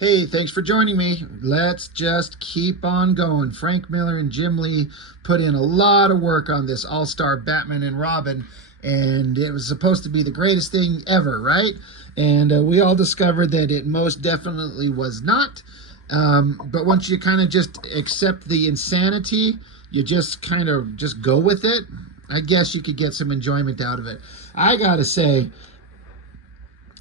Hey, thanks for joining me. Let's just keep on going. Frank Miller and Jim Lee put in a lot of work on this All-Star Batman and Robin, and it was supposed to be the greatest thing ever, right? And we all discovered that it most definitely was not. But once you kind of just accept the insanity, you just kind of just go with it. I guess you could get some enjoyment out of it. I gotta say,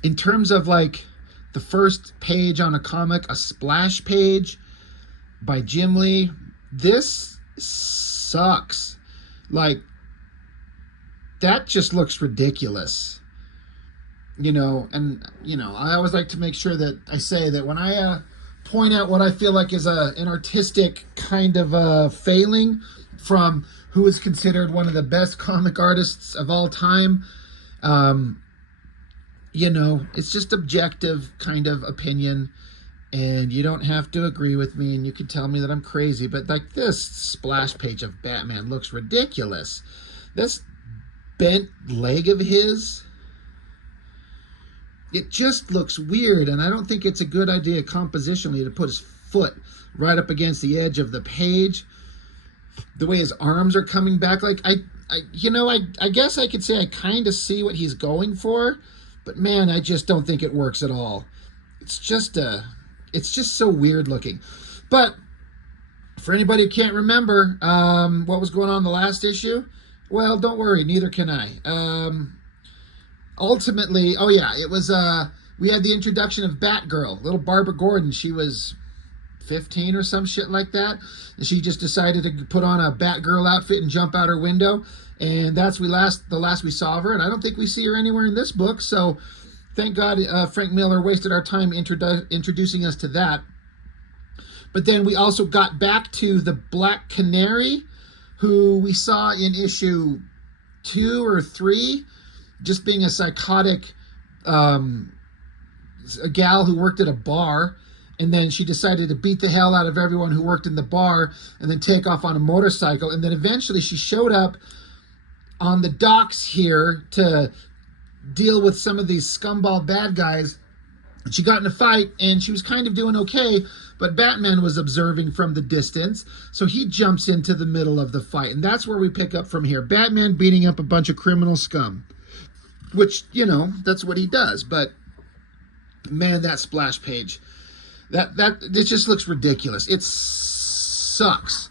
in terms of like the first page on a comic, a splash page by Jim Lee, this sucks. Like, that just looks ridiculous. I always like to make sure that I say that when I point out what I feel like is an artistic kind of failing from who is considered one of the best comic artists of all time, um, it's just objective kind of opinion, and you don't have to agree with me, and you can tell me that I'm crazy, but like this splash page of Batman looks ridiculous. This bent leg of his, it just looks weird, and I don't think it's a good idea compositionally to put his foot right up against the edge of the page. The way his arms are coming back, like I guess I could say I kind of see what he's going for, but man, I just don't think it works at all. It's just so weird looking. But for anybody who can't remember what was going on in the last issue, well, don't worry, neither can I. Ultimately, oh yeah, it was we had the introduction of Batgirl, little Barbara Gordon. She was 15 or some shit like that, and she just decided to put on a Batgirl outfit and jump out her window, and that's the last we saw of her, and I don't think we see her anywhere in this book, so thank God Frank Miller wasted our time introducing us to that. But then we also got back to the Black Canary, who we saw in issue 2 or 3, just being a psychotic a gal who worked at a bar, and then she decided to beat the hell out of everyone who worked in the bar and then take off on a motorcycle. And then eventually she showed up on the docks here to deal with some of these scumball bad guys. She got in a fight, and she was kind of doing okay, but Batman was observing from the distance, so he jumps into the middle of the fight. And that's where we pick up from here. Batman beating up a bunch of criminal scum, which, that's what he does. But man, that splash page, it just looks ridiculous. It sucks.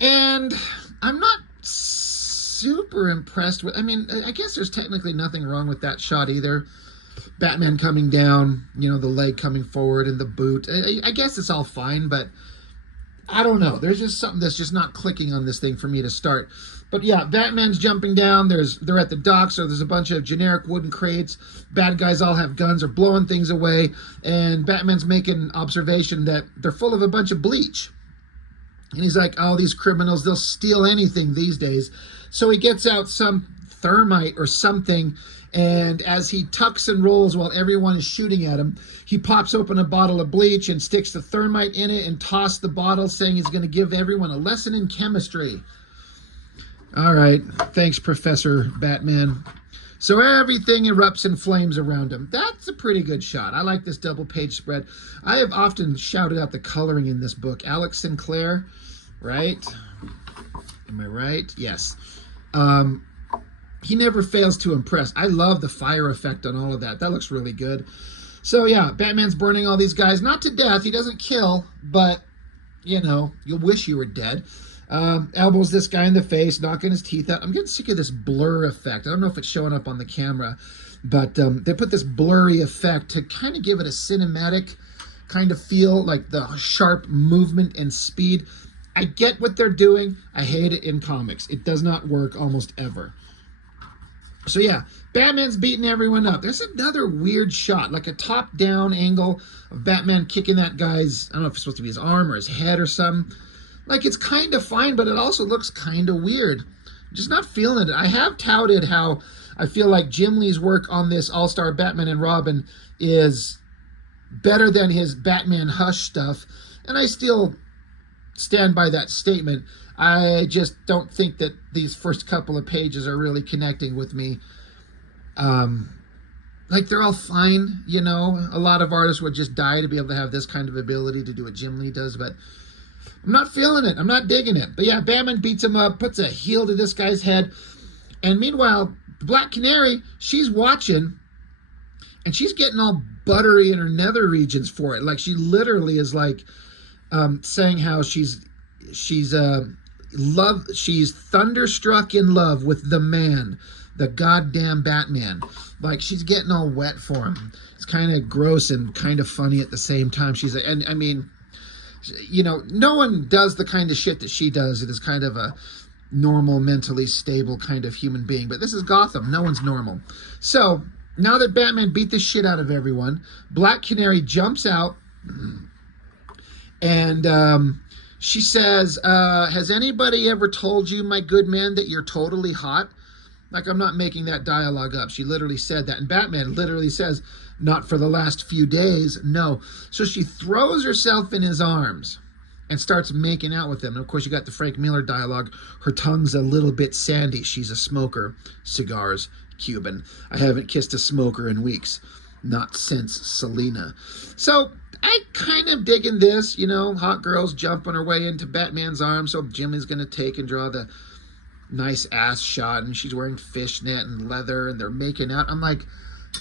And I'm not super impressed with, I guess there's technically nothing wrong with that shot either. Batman coming down, the leg coming forward and the boot. I guess it's all fine, but I don't know. There's just something that's just not clicking on this thing for me to start. But yeah, Batman's jumping down. They're at the dock, so there's a bunch of generic wooden crates. Bad guys all have guns, are blowing things away, and Batman's making an observation that they're full of a bunch of bleach. And he's like, oh, these criminals, they'll steal anything these days. So he gets out some thermite or something, and as he tucks and rolls while everyone is shooting at him, he pops open a bottle of bleach and sticks the thermite in it and tosses the bottle, saying he's going to give everyone a lesson in chemistry. All right, thanks, Professor Batman. So everything erupts in flames around him. That's a pretty good shot. I like this double-page spread. I have often shouted out the coloring in this book. Alex Sinclair, right? Am I right? Yes. He never fails to impress. I love the fire effect on all of that. That looks really good. So yeah, Batman's burning all these guys. Not to death. He doesn't kill, but, you'll wish you were dead. Elbows this guy in the face, knocking his teeth out. I'm getting sick of this blur effect. I don't know if it's showing up on the camera, but they put this blurry effect to kind of give it a cinematic kind of feel, like the sharp movement and speed. I get what they're doing. I hate it in comics. It does not work almost ever. So yeah, Batman's beating everyone up. There's another weird shot, like a top-down angle of Batman kicking that guy's, I don't know if it's supposed to be his arm or his head or something. Like, it's kind of fine, but it also looks kind of weird. I'm just not feeling it. I have touted how I feel like Jim Lee's work on this All-Star Batman and Robin is better than his Batman Hush stuff, and I still stand by that statement. I just don't think that these first couple of pages are really connecting with me. like they're all fine, you know. A lot of artists would just die to be able to have this kind of ability to do what Jim Lee does, but I'm not feeling it. I'm not digging it. But yeah, Batman beats him up, puts a heel to this guy's head, and meanwhile, Black Canary, she's watching, and she's getting all buttery in her nether regions for it. Like she literally is like saying how she's thunderstruck in love with the man, the goddamn Batman. Like she's getting all wet for him. It's kind of gross and kind of funny at the same time. And I mean, you know, no one does the kind of shit that she does. It is kind of a normal, mentally stable kind of human being. But this is Gotham. No one's normal. So now that Batman beat the shit out of everyone, Black Canary jumps out and she says, has anybody ever told you, my good man, that you're totally hot? Like, I'm not making that dialogue up. She literally said that. And Batman literally says, not for the last few days, no. So she throws herself in his arms and starts making out with him. And of course, you got the Frank Miller dialogue. Her tongue's a little bit sandy. She's a smoker. Cigars, Cuban. I haven't kissed a smoker in weeks. Not since Selena. So I kind of digging this, you know, hot girls jumping her way into Batman's arms. So Jimmy's going to take and draw the nice ass shot, and she's wearing fishnet and leather, and they're making out. I'm like,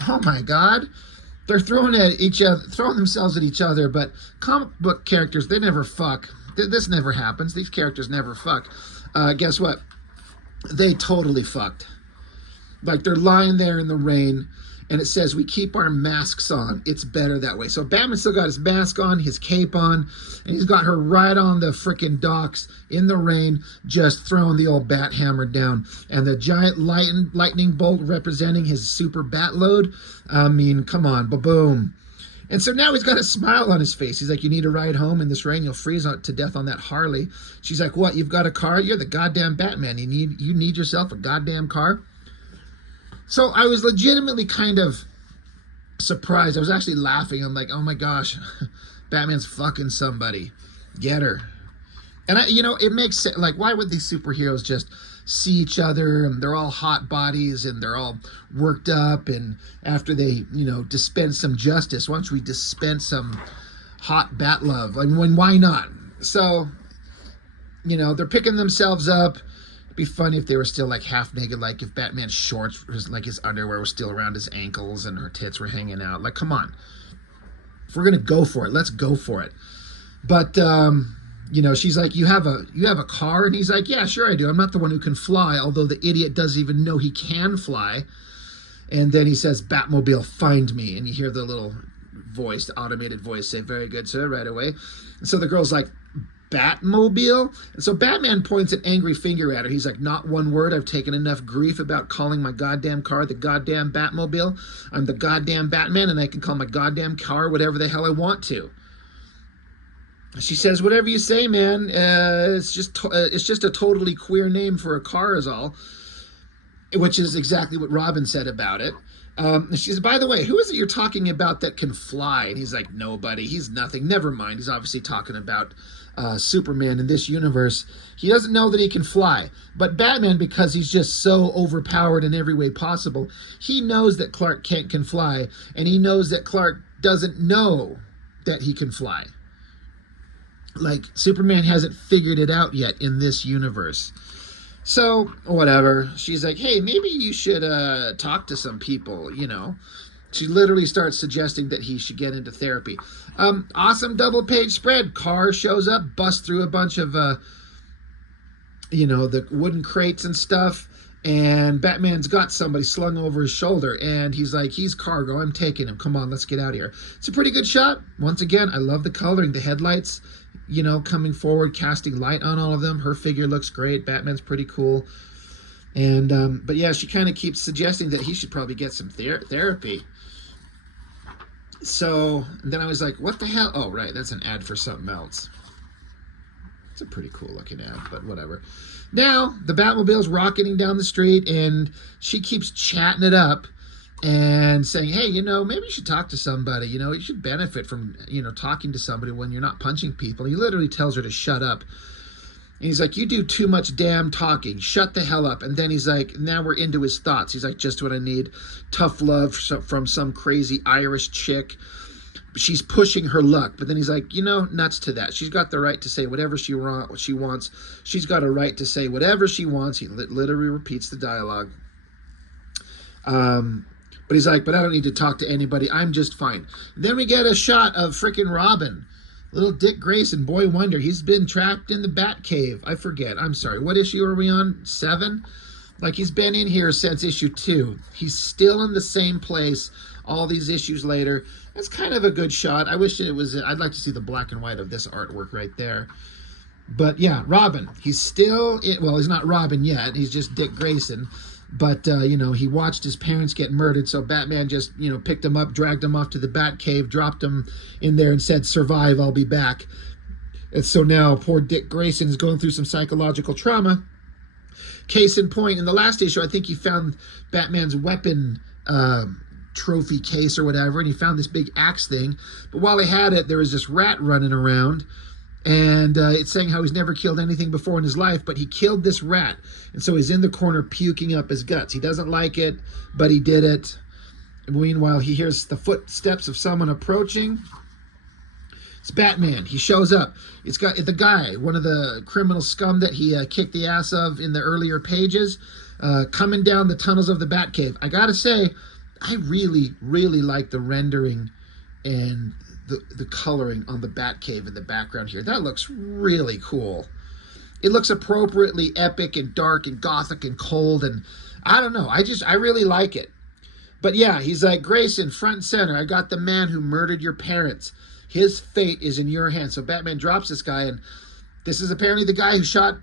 oh my God. They're throwing at each other, throwing themselves at each other, but comic book characters, they never fuck. This never happens. These characters never fuck. Guess what? They totally fucked. Like, they're lying there in the rain, and it says, we keep our masks on. It's better that way. So Batman still got his mask on, his cape on, and he's got her right on the frickin' docks in the rain, just throwing the old bat hammer down. And the giant lightning bolt representing his super bat load. I mean, come on, ba-boom. And so now he's got a smile on his face. He's like, you need a ride home in this rain? You'll freeze to death on that Harley. She's like, what? You've got a car? You're the goddamn Batman. You need yourself a goddamn car? So I was legitimately kind of surprised. I was actually laughing. I'm like, oh my gosh, Batman's fucking somebody. Get her. And it makes sense. Like, why would these superheroes just see each other and they're all hot bodies and they're all worked up, and after they, dispense some justice, why don't we dispense some hot bat love? I mean, why not? So, they're picking themselves up. It'd be funny if they were still like half naked, like if Batman's shorts, like his underwear was still around his ankles and her tits were hanging out. Like, come on. If we're gonna go for it, let's go for it. But she's like, you have a car? And he's like, yeah, sure I do. I'm not the one who can fly, although the idiot doesn't even know he can fly. And then he says, Batmobile, find me. And you hear the little voice, the automated voice say, very good, sir, right away. And so the girl's like, Batmobile? And so Batman points an angry finger at her. He's like, not one word. I've taken enough grief about calling my goddamn car the goddamn Batmobile. I'm the goddamn Batman, and I can call my goddamn car whatever the hell I want to. She says, whatever you say, man. It's just a totally queer name for a car is all. Which is exactly what Robin said about it. She says, by the way, who is it you're talking about that can fly? And he's like, nobody. He's nothing. Never mind. He's obviously talking about Superman in this universe. He doesn't know that he can fly. But Batman, because he's just so overpowered in every way possible, he knows that Clark Kent can fly. And he knows that Clark doesn't know that he can fly. Like, Superman hasn't figured it out yet in this universe. So, whatever. She's like, hey, maybe you should talk to some people, She literally starts suggesting that he should get into therapy. Awesome double-page spread. Car shows up, busts through a bunch of, the wooden crates and stuff. And Batman's got somebody slung over his shoulder. And he's like, he's cargo. I'm taking him. Come on, let's get out of here. It's a pretty good shot. Once again, I love the coloring. The headlights, coming forward, casting light on all of them. Her figure looks great. Batman's pretty cool. And, but yeah, she kind of keeps suggesting that he should probably get some therapy. So then I was like, what the hell? Oh, right. That's an ad for something else. It's a pretty cool looking ad, but whatever. Now, the Batmobile's rocketing down the street, and she keeps chatting it up and saying, hey, maybe you should talk to somebody. You should benefit from, talking to somebody when you're not punching people. He literally tells her to shut up. And he's like, you do too much damn talking. Shut the hell up. And then he's like, now we're into his thoughts. He's like, just what I need. Tough love from some crazy Irish chick. She's pushing her luck. But then he's like, nuts to that. She's got the right to say whatever she wants. She's got a right to say whatever she wants. He literally repeats the dialogue. But he's like, but I don't need to talk to anybody. I'm just fine. Then we get a shot of freaking Robin. Little Dick Grayson, boy wonder. He's been trapped in the Batcave. I forget. I'm sorry. What issue are we on? 7? Like, he's been in here since issue 2. He's still in the same place all these issues later. It's kind of a good shot. I wish it was... I'd like to see the black and white of this artwork right there. But, yeah, Robin. He's still... well, he's not Robin yet. He's just Dick Grayson. But, he watched his parents get murdered, so Batman just, picked him up, dragged him off to the Batcave, dropped him in there and said, survive, I'll be back. And so now poor Dick Grayson is going through some psychological trauma. Case in point, in the last issue, I think he found Batman's weapon trophy case or whatever, and he found this big axe thing. But while he had it, there was this rat running around. And it's saying how he's never killed anything before in his life, but he killed this rat. And so he's in the corner puking up his guts. He doesn't like it, but he did it. Meanwhile, he hears the footsteps of someone approaching. It's Batman. He shows up. It's got the guy, one of the criminal scum that he kicked the ass of in the earlier pages, coming down the tunnels of the Batcave. I gotta say, I really, really like the rendering and the coloring on the Batcave in the background here. That looks really cool. It looks appropriately epic and dark and gothic and cold, and I don't know. I really like it. But yeah, he's like, Grayson, front and center. I got the man who murdered your parents. His fate is in your hands. So Batman drops this guy, and this is apparently the guy who shot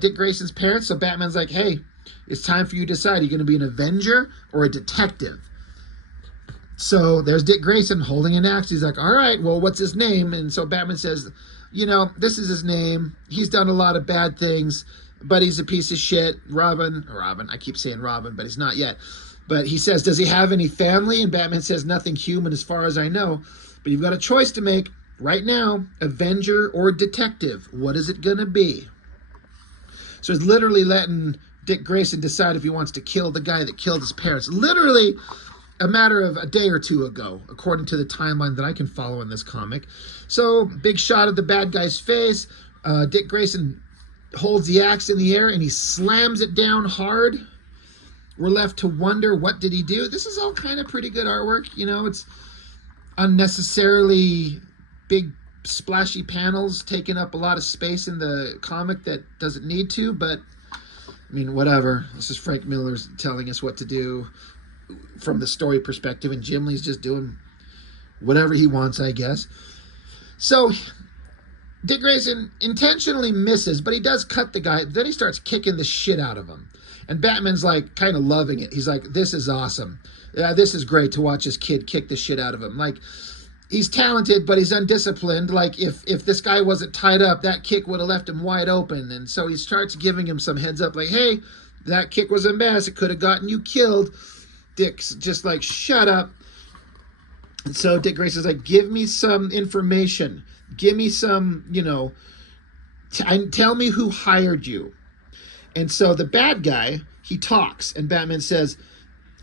Dick Grayson's parents. So Batman's like, hey, it's time for you to decide. Are you going to be an Avenger or a detective? So there's Dick Grayson holding an axe. He's like, all right, well, what's his name? And so Batman says, this is his name. He's done a lot of bad things, but he's a piece of shit. Robin, I keep saying Robin, but he's not yet. But he says, does he have any family? And Batman says, nothing human as far as I know. But you've got a choice to make right now, Avenger or detective. What is it going to be? So he's literally letting Dick Grayson decide if he wants to kill the guy that killed his parents. Literally a matter of a day or two ago, according to the timeline that I can follow in this comic. So, big shot of the bad guy's face. Dick Grayson holds the axe in the air and he slams it down hard. We're left to wonder, what did he do? This is all kind of pretty good artwork. It's unnecessarily big splashy panels taking up a lot of space in the comic that doesn't need to, but I mean, whatever. This is Frank Miller's telling us what to do from the story perspective, and Jim Lee's just doing whatever he wants, I guess. So Dick Grayson intentionally misses, but he does cut the guy. Then he starts kicking the shit out of him, and Batman's like kind of loving it. He's like, this is awesome. Yeah, this is great to watch this kid kick the shit out of him. Like, he's talented, but he's undisciplined. Like, if this guy wasn't tied up, that kick would have left him wide open. And so he starts giving him some heads up, like, hey, that kick was a mess. It could have gotten you killed. Dick's just like, shut up. And so Dick Grayson's like, give me some information. Give me some, tell me who hired you. And so the bad guy, he talks, and Batman says,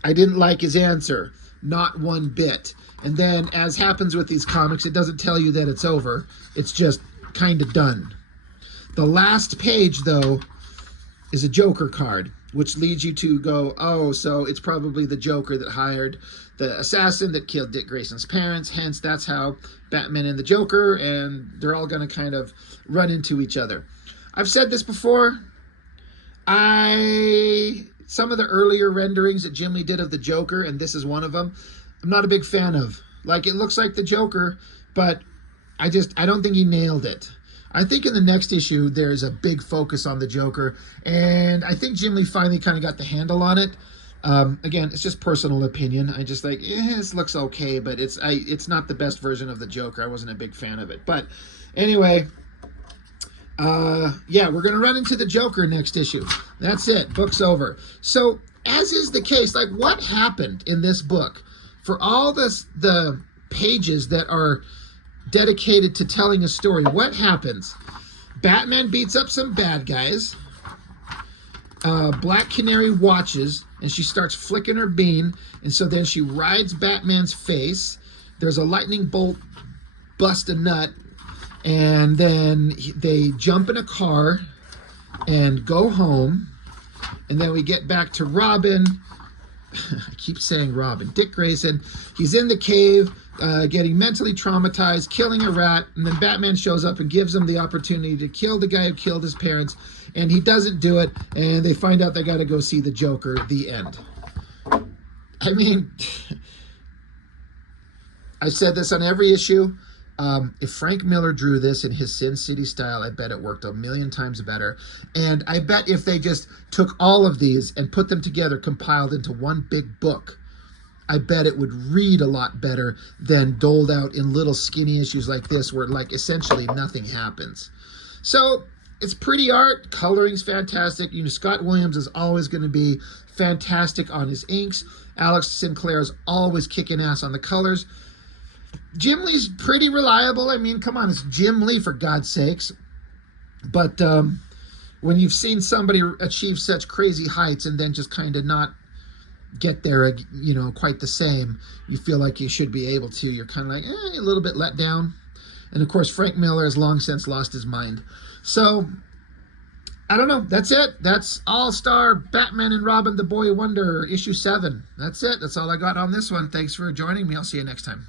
I didn't like his answer. Not one bit. And then, as happens with these comics, it doesn't tell you that it's over. It's just kind of done. The last page, though, is a Joker card, which leads you to go, oh, so it's probably the Joker that hired the assassin that killed Dick Grayson's parents. Hence, that's how Batman and the Joker, and they're all going to kind of run into each other. I've said this before. Some of the earlier renderings that Jim Lee did of the Joker, and this is one of them, I'm not a big fan of. Like, it looks like the Joker, but I don't think he nailed it. I think in the next issue, there's a big focus on the Joker, and I think Jim Lee finally kind of got the handle on it. Again, it's just personal opinion. I just like, this looks okay, but it's not the best version of the Joker. I wasn't a big fan of it. But anyway, yeah, we're going to run into the Joker next issue. That's it. Book's over. So, as is the case, like, what happened in this book? For all the pages that are dedicated to telling a story, what happens? Batman beats up some bad guys. Black Canary watches, and she starts flicking her bean, and so then she rides Batman's face. There's a lightning bolt, bust a nut, and then they jump in a car and go home. And then we get back to Robin. I keep saying Robin. Dick Grayson. He's in the cave, getting mentally traumatized, killing a rat, and then Batman shows up and gives him the opportunity to kill the guy who killed his parents, and he doesn't do it, and they find out they got to go see the Joker. The end. I mean, I've said this on every issue. If Frank Miller drew this in his Sin City style, I bet it worked a million times better. And I bet if they just took all of these and put them together, compiled into one big book, I bet it would read a lot better than doled out in little skinny issues like this, where like essentially nothing happens. So it's pretty art. Coloring's fantastic. You know, Scott Williams is always going to be fantastic on his inks. Alex Sinclair is always kicking ass on the colors. Jim Lee's pretty reliable. I mean, come on, it's Jim Lee, for God's sakes. But when you've seen somebody achieve such crazy heights and then just kind of not get there, you know, quite the same, you feel like you should be able to. You're kind of like, a little bit let down. And of course, Frank Miller has long since lost his mind. So, I don't know. That's it. That's All-Star Batman and Robin, the Boy Wonder, issue 7. That's it. That's all I got on this one. Thanks for joining me. I'll see you next time.